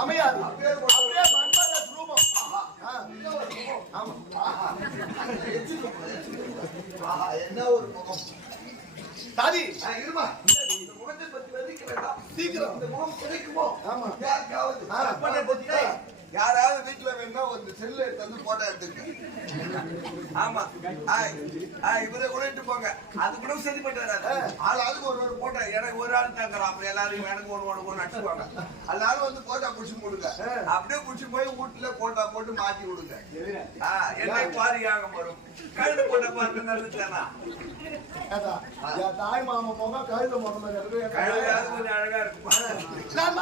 அமையாது. அப்படியே மன்மத ரூபம். என்ன ஒரு முகம் தாதி இருமா. இந்த முகத்தை பத்தி வதிக்க வேண்டாம். சீக்கிரம் இந்த முகம் கிடைக்குமோ? ஆமா. யாருக்காவது யாராவது வீட்டுல வேணா ஒரு செல்லு எடுத்து வந்து போட்டோ எடுத்துருக்க. ஆமா இவரை கொண்டு போங்க. அது கூட சரிப்பட்டு வராது. ஆளாளுக்கு ஒரு போட்டோ. எனக்கு ஒரு ஆள் தாங்கிறோம். அப்படி எல்லாரும் எனக்கு ஒன்று அடிச்சுப்பாங்க. எல்லாரும் வந்து போட்டோ புடிச்சு கொடுங்க. அப்படியே புடிச்சு போய் வீட்டுல போட்டோ போட்டு மாத்தி கொடுங்க. என்னை பாரியாக வரும். கழுது போட்ட பார்த்து நல்லதுதானா? தாய் மாமா முகம் கழுத முகம் கொஞ்சம் அழகா இருக்கும். நான்